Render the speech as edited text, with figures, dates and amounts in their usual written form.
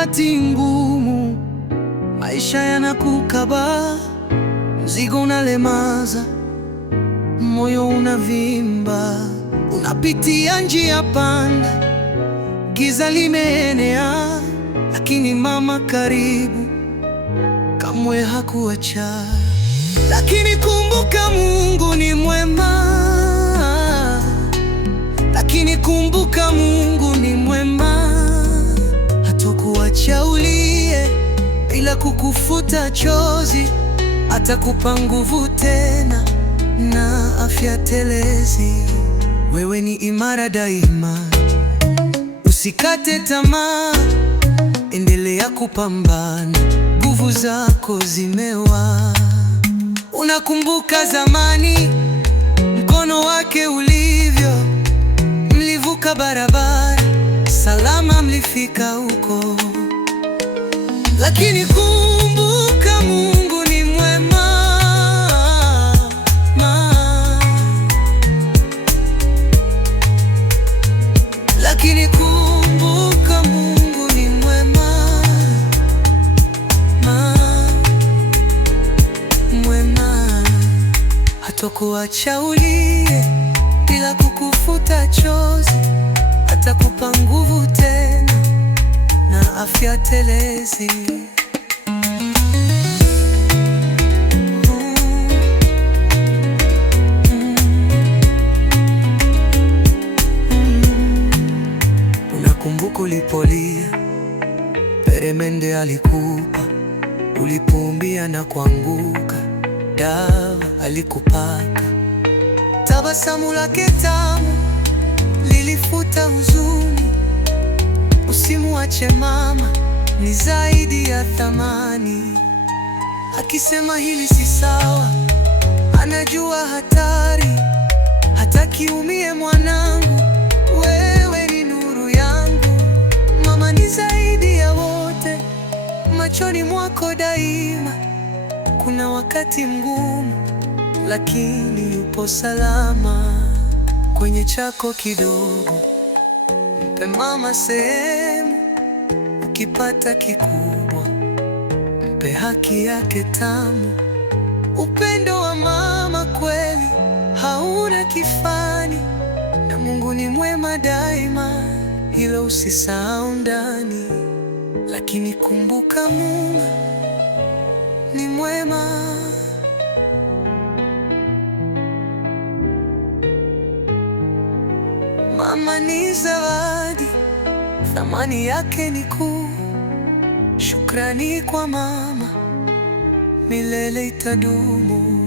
nyakati ngumu, maisha yanakukaba, mzigo unalemaza, moyo unavimba, unapitia njia panda, giza limeenea, lakini mama karibu, kamwe hakuacha. Lakini kumbuka Mungu ni mwema, lakini kumbuka Mungu ni mwema, hatakuacha ulie bila kukufuta chozi, atakupa nguvu tena na afya telezi. Wewe ni imara daima, usikate tamaa, endelea kupambana, nguvu zako zimewa. Unakumbuka zamani mkono wake ulivyo, mlivuka barabara salama, mlifika huko. Lakini kumbuka Mungu ni mwema, lakini kumbuka Mungu ni mwema, mwema, hatakuacha ulie bila kukufuta chozi, atakupa nguvu tena na afya telezi. Unakumbuka ulipolia, peremende alikupa, ulipoumia na kuanguka, dawa alikupaka, tabasamu lake tamu lilifuta huzuni. Usimuache mama, ni zaidi ya thamani. Akisema hili si sawa, anajua hatari, hataki umie mwanangu, wewe ni nuru yangu. Mama ni zaidi ya wote, machoni mwako daima. Kuna wakati mgumu, lakini yupo salama kwenye chako kidogo. Mpe mama sehemu, ukipata kikubwa mpe haki yake tamu. Upendo wa mama kweli hauna kifani, na Mungu ni mwema daima, hilo usisahau ndani. Lakini kumbuka Mungu ni mwema. Mama ni zawadi, thamani yake ni kuu. Shukrani kwa mama, milele itadumu.